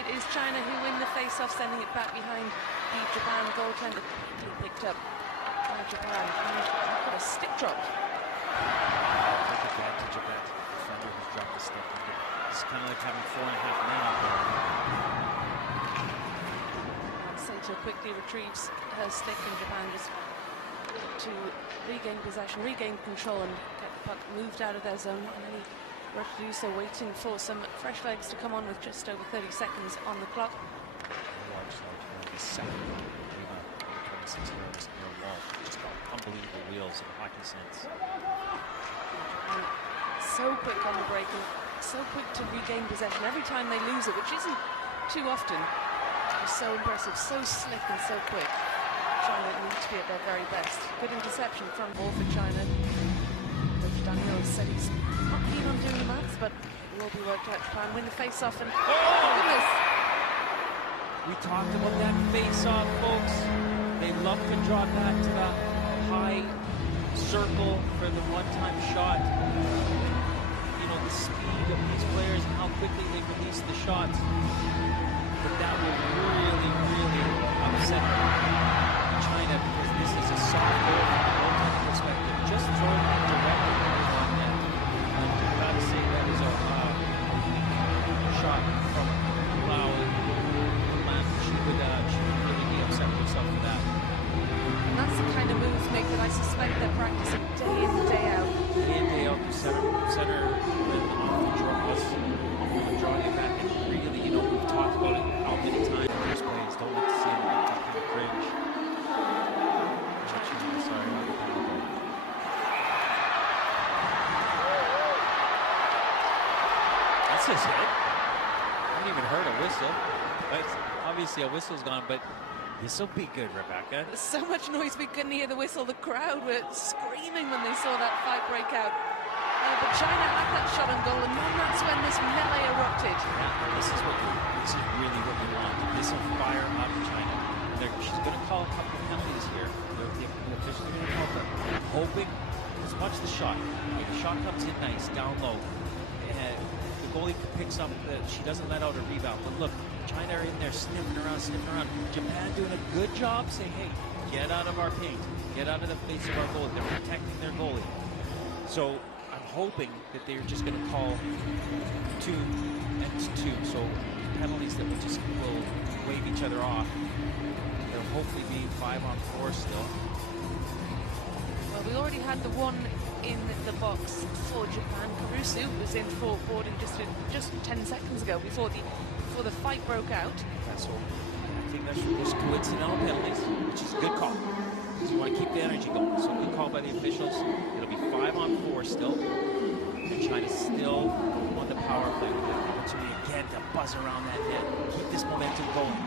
it is China who win the face-off, sending it back behind the Japan goaltender. Picked up by Japan. And got a stick drop. Take advantage of that defender who's dropped the stick. It's kind of like having 4.5 men out there. Saito quickly retrieves her stick, and Japan just to regain possession, regain control, and get the puck moved out of their zone. Not many were to do so, waiting for some fresh legs to come on with just over 30 seconds on the clock. The second rebound, 26 yards near wall. Just got unbelievable wheels in hockey sense. And so quick on the break, and so quick to regain possession every time they lose it, which isn't too often. It's so impressive, so slick and so quick. China need to be at their very best. Good interception from ball for China, which Daniel said he's not keen on doing the maths, but it will be worked out. Japan win the face-off, and oh goodness! We talked about that face-off, folks. They love to draw back to the high circle for the one-time shot. You know, the speed of these players and how quickly they release the shots. But that will really, really upset China, because this is a soft goal from the goaltender perspective. Just throw it directly on net. I've got to say that is a shot from Lau. She would really be upset with herself for that. And that's the kind of move, Nick, that I suspect they're practicing day in, day out. Day in, day out, center and off the draws. Drawing it back, and really, you know, we've talked about it how many times there's plays. Don't let to see him kind of cringe. Sorry, I'll get that over. That's just it. I haven't even heard a whistle. But obviously a whistle's gone, but this will be good, Rebecca. There's so much noise we couldn't hear the whistle. The crowd were screaming when they saw that fight break out. But China had that shot on goal, and then that's when this melee erupted. Yeah, this is really what we want. This will fire up China. She's going to call a couple of penalties here. The officials are going to call them. I'm hoping, let's watch the shot. The shot comes in nice, down low. And the goalie picks up, she doesn't let out a rebound. But look, China are in there sniffing around. Japan doing a good job saying, hey, get out of our paint. Get out of the face of our goalie. They're protecting their goalie. So I'm hoping that they're just going to call 2 and 2. So penalties that will wave each other off. There'll hopefully be 5-on-4 still. Well, we already had the one in the box for Japan. Caruso was in for boarding just 10 seconds ago before the fight broke out. So I think there's coincidental penalties, which is a good call. So you want to keep the energy going. So good call by the officials. It'll be 5-on-4 still. And China's still on the power play with the opportunity again to buzz around that net. Keep this momentum going.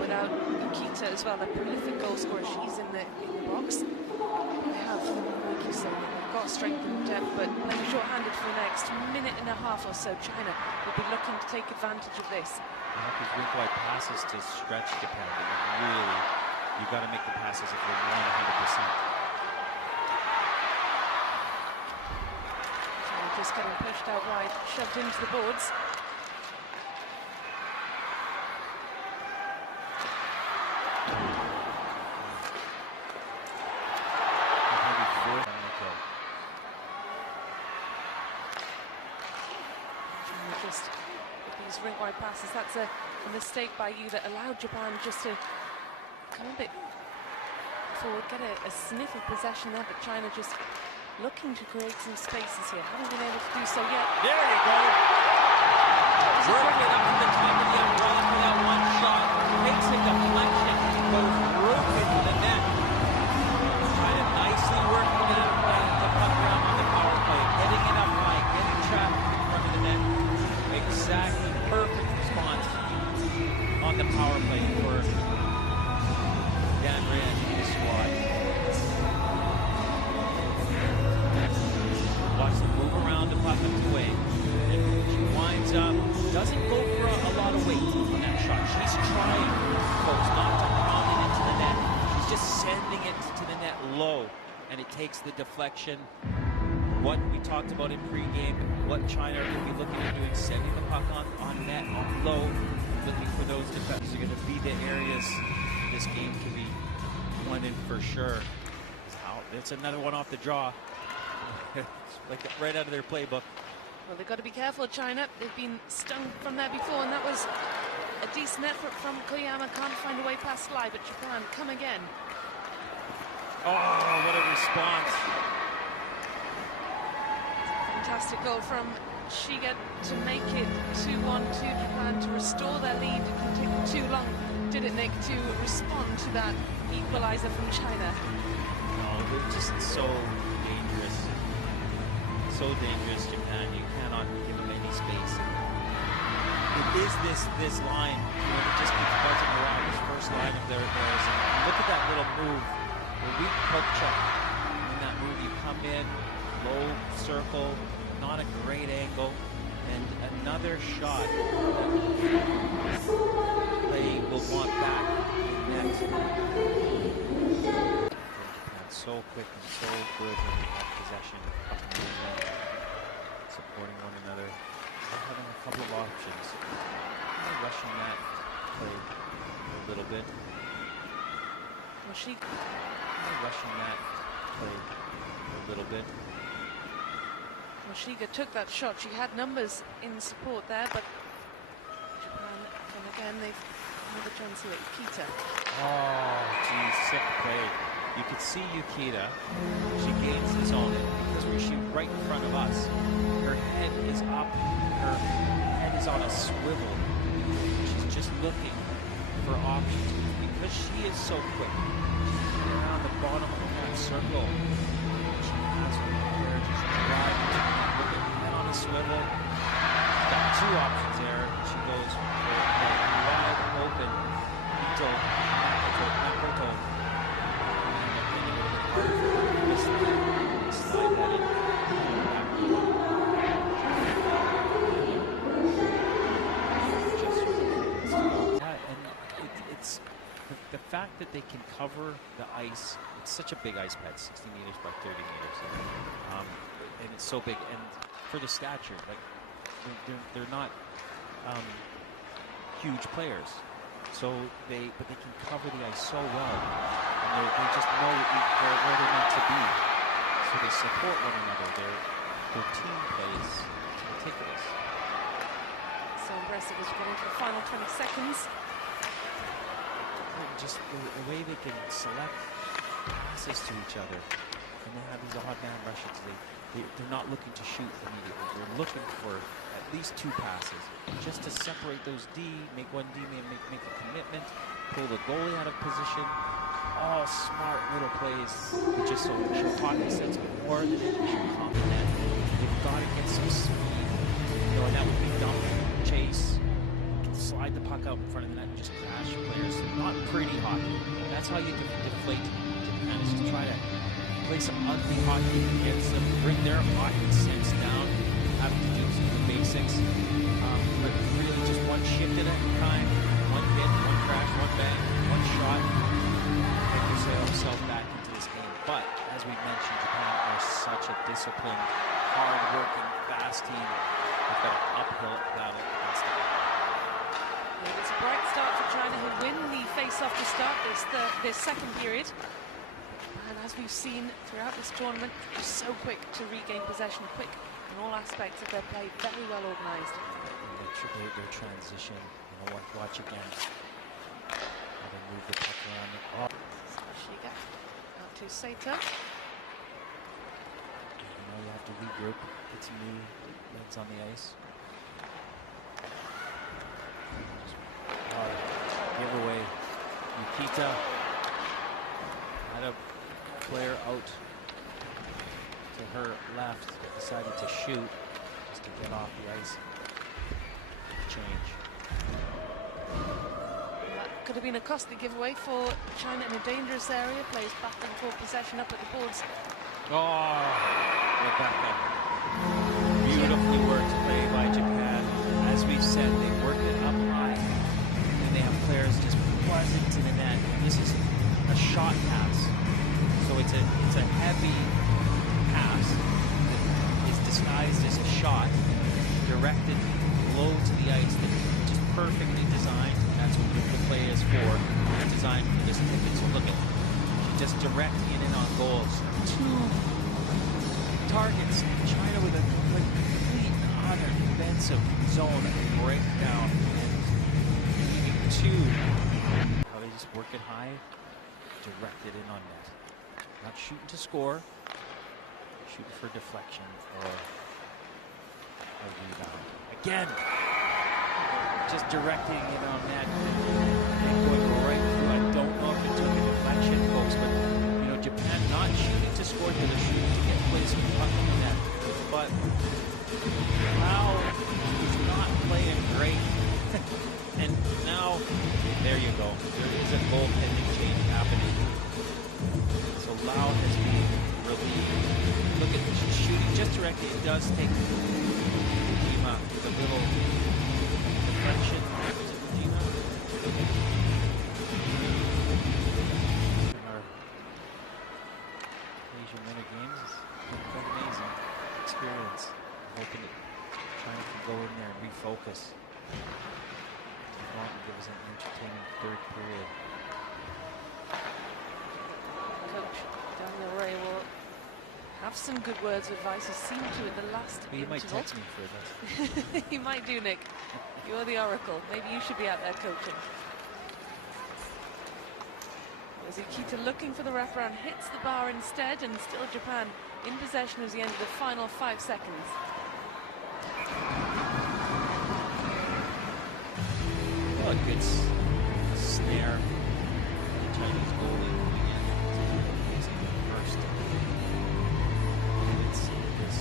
Without Akita as well, a prolific goal scorer. She's in the box. They have, like you said, they've got strength and depth, but playing short-handed for the next minute and a half or so. China will be looking to take advantage of this. You have these wink-wide passes to stretch Japan. Really, you've got to make the passes if you're 100%. Just getting pushed out wide, shoved into the boards. Just with these ring-wide passes, that's a mistake by you that allowed Japan just to come a bit forward, get a sniff of possession there, but China just looking to create some spaces here. Haven't been able to do so yet. There you go. Working up to the top of the umbrella for that one shot. Takes a deflection, goes through into the net. China nicely working the puck around on the power play, getting it up high, getting traffic in front of the net. Exactly perfect response on the power play for Dan Rand and his squad. Watch them move around the puck up the way. She winds up, doesn't go for a lot of weight on that shot. She's trying, folks, not to pound it into the net. She's just sending it to the net low, and it takes the deflection what we talked about in pregame, what China are going to be looking at doing, sending the puck on net, on low, looking for those defenders are going to be the areas this game can be won in for sure. It's another one off the draw. Like right out of their playbook. Well, they've got to be careful, China. They've been stung from there before, and that was a decent effort from Koyama. Can't find a way past Lai, but Japan come again. Oh, what a response. Fantastic goal from Shiga to make it 2-1 to Japan, to restore their lead. It didn't take them too long, did it, Nick, to respond to that equalizer from China? No, they're just so dangerous. So dangerous, Japan. You cannot give them any space. It is this line, that just keeps buzzing around, this first line of theirs. And look at that little move. The weak poke check. In that move, you come in, low circle, not a great angle, and another shot that they will want back in net. So quick and so good when we have possession, supporting one another, having a couple of options. Rushing that play a little bit. Rushing that play a little bit. Shiga took that shot. She had numbers in support there, but Japan, and again, they've another chance here. Yukita. Oh, geez, sick play. You could see Yukita. She gains the zone because she's right in front of us. Her head is up. Her head is on a swivel. She's just looking for options because she is so quick. She's around the bottom of that circle. She has her there, just driving, looking head on a swivel. She's got two options there. She goes for a wide open Ito, Makoto. Slide that in. It's the fact that they can cover the ice. It's such a big ice pad, 60 meters by 30 meters, and it's so big. And for the stature, like they're not huge players, so they can cover the ice so well, and they just know where they're meant to be. So they support one another. Their team plays meticulous. So impressive as we get into the final 20 seconds. Just the way they can select passes to each other, and they have these odd man rushes. They're not looking to shoot immediately. They're looking for at least two passes just to separate those D, make one D man make a commitment, pull the goalie out of position. All smart little plays. They just show hockey sense more than it should compliment. They've got to get some speed. And that would be dump, chase, slide the puck out in front of the net and just crash players. Not pretty hockey. That's how you can deflate Japan, is just try to play some ugly hockey against them, bring their hockey sense down, have to do some of the basics. But really just one shift at a time, one hit, one crash, one bang, one shot. Themselves back into this game. But as we mentioned, Japan are such a disciplined, hard-working, fast team. They've got an uphill battle against them. Yeah, it's a bright start for China, who win the face-off to start this second period. And as we've seen throughout this tournament, they're so quick to regain possession, quick in all aspects of their play, very well organised. Their transition, watch again. How they move the puck around. Shiga out to Sato. You have to regroup, get some new legs on the ice. Giveaway. Yukita had a player out to her left, decided to shoot just to get off the ice. Change. That could have been a costly giveaway for China in a dangerous area. Plays battling for possession up at the boards. Oh, Rebecca. Beautifully worked play by Japan. As we said, they work it up high, and they have players just buzzing to the net. This is a shot pass, so it's a heavy pass that directed low to the ice that just perfectly designed. That's what the play is for. It's designed for this ticket. So look at just directing it in on goals. 2 targets. China with a complete utter defensive zone breakdown. And 2. How they just work it high, direct it in on net. Not shooting to score, shooting for deflection or a rebound. Again, just directing it on net and going right through. I don't know if it took a deflection, folks, but you know, Japan not shooting to score here, they're shooting to get plays from puck in the net. But Lau is not playing great. And now, there you go. There is a goaltending change happening. So Lau has been relieved. Look at this shooting just directly. It does take Ujima with a little deflection. Was it Ujima? In our Asian Winter Games, it's been amazing experience. I'm hoping that China can go in there and refocus. Give us an entertaining third period. Coach Daniel Ray will have some good words of advice. He seemed to in the last He might interval. text me for this. He might do, Nick. You're the oracle. Maybe you should be out there coaching. Yukita looking for the wraparound, hits the bar instead, and still Japan in possession as the end of the final 5 seconds. Oh, a good snare. The Chinese goalie moving in. It's the first. Let's see this.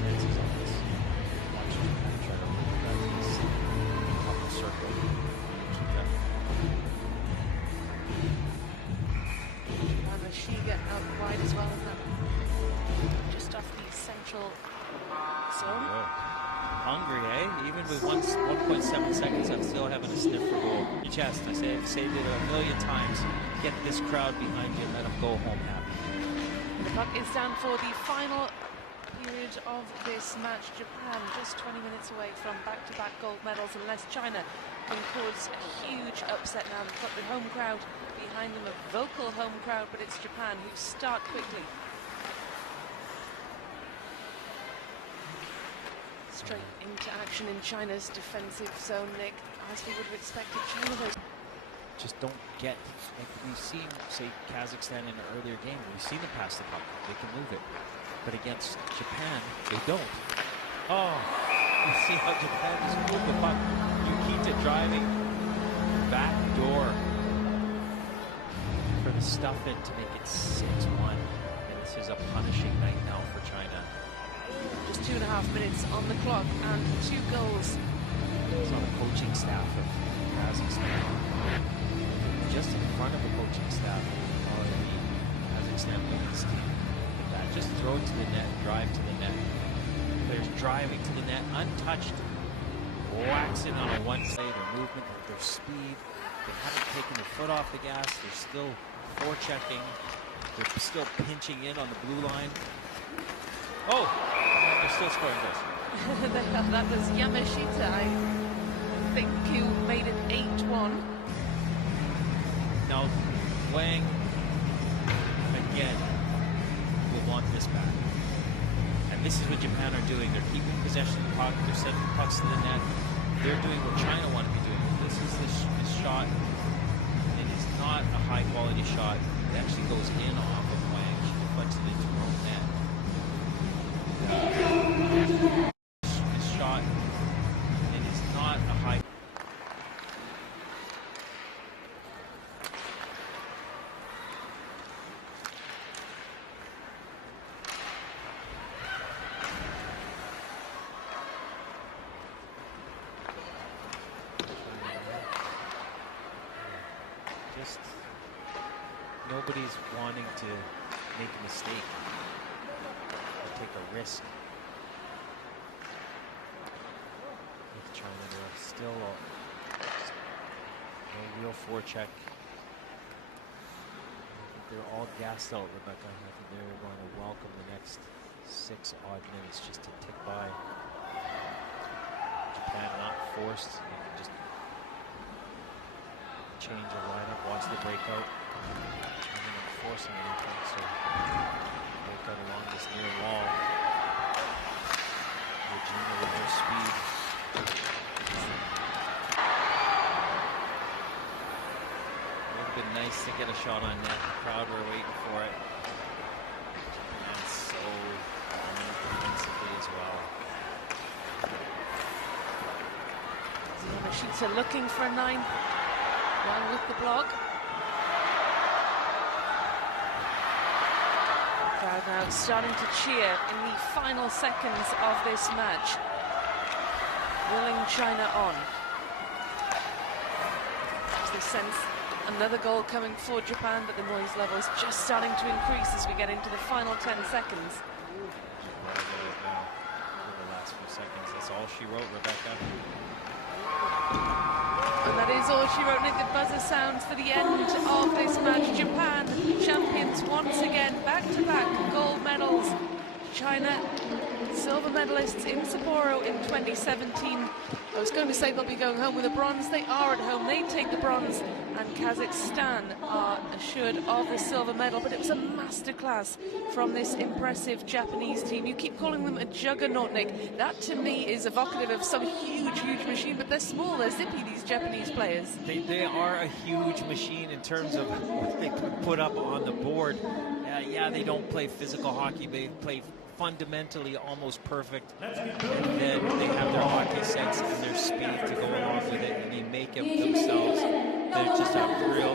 Chances on this. Watch Japan try to move that piece up the circle. Keep that. She get out wide as well, isn't that? Just off the central zone. Oh. Hungry, eh? Even with 1.7 seconds, I'm still having a sniff for goal. Your chest, I say, I've saved it a million times. Get this crowd behind you and let them go home happy. The puck is down for the final period of this match. Japan just 20 minutes away from back-to-back gold medals unless China can cause a huge upset now. They've got the home crowd behind them, a vocal home crowd, but it's Japan who start quickly. Straight into action in China's defensive zone, Nick, as we would have expected. China those. Just don't get, like we've seen, say, Kazakhstan in an earlier game, we've seen them pass the puck. They can move it. But against Japan, they don't. Oh, you see how Japan just moved the puck. Yukita driving back door for the stuff in to make it 6-1. And this is a punishing night now for China. Just 2.5 minutes on the clock and 2 goals. It's on the coaching staff of Kazakhstan. Just in front of the coaching staff of the Kazakhstan women's team. Look at that. Just throw it to the net, drive to the net. Players driving to the net, untouched. Waxing on a one play, their movement, their speed. They haven't taken their foot off the gas. They're still forechecking. They're still pinching in on the blue line. Oh, they're still scoring goals. That was Yamashita, I think, who made it 8-1. Now, Wang, again, will want this back. And this is what Japan are doing. They're keeping possession of the puck. They're sending pucks to the net. They're doing what China want to be doing. This is this shot. It is not a high-quality shot. It actually goes in off of Wang. She deflects it into her own net. This shot, it is not a high. Just nobody's wanting to make a mistake or take a risk. With China, they're still real forecheck. They're all gassed out, Rebecca. I think they're going to welcome the next 6 odd minutes just to tick by. Japan not forced. They can just change the lineup, watch the breakout. And then forcing anything, so breakout along this near wall. Regina with her speed. Been nice to get a shot on net. The crowd were waiting for it. And so dominant defensively as well. Yamashita looking for a 9. One with the block. The crowd now starting to cheer in the final seconds of this match, willing China on. As they sense another goal coming for Japan, but the noise level is just starting to increase as we get into the final 10 seconds. Now for the last few seconds. That's all she wrote, Rebecca. And that is all she wrote, Nick. The buzzer sounds for the end of this match. Japan, champions once again, back-to-back gold medals. China, silver medalists in Sapporo in 2017. I was going to say they'll be going home with a bronze. They are at home. They take the bronze, and Kazakhstan are assured of the silver medal. But it was a masterclass from this impressive Japanese team. You keep calling them a juggernaut, Nick. That to me is evocative of some huge, huge machine. But they're small, they're zippy, these Japanese players. They are a huge machine in terms of what they can put up on the board. Yeah, they don't play physical hockey. They play fundamentally almost perfect, and then they have their hockey sense and their speed to go along with it, and they make it themselves. They're just a real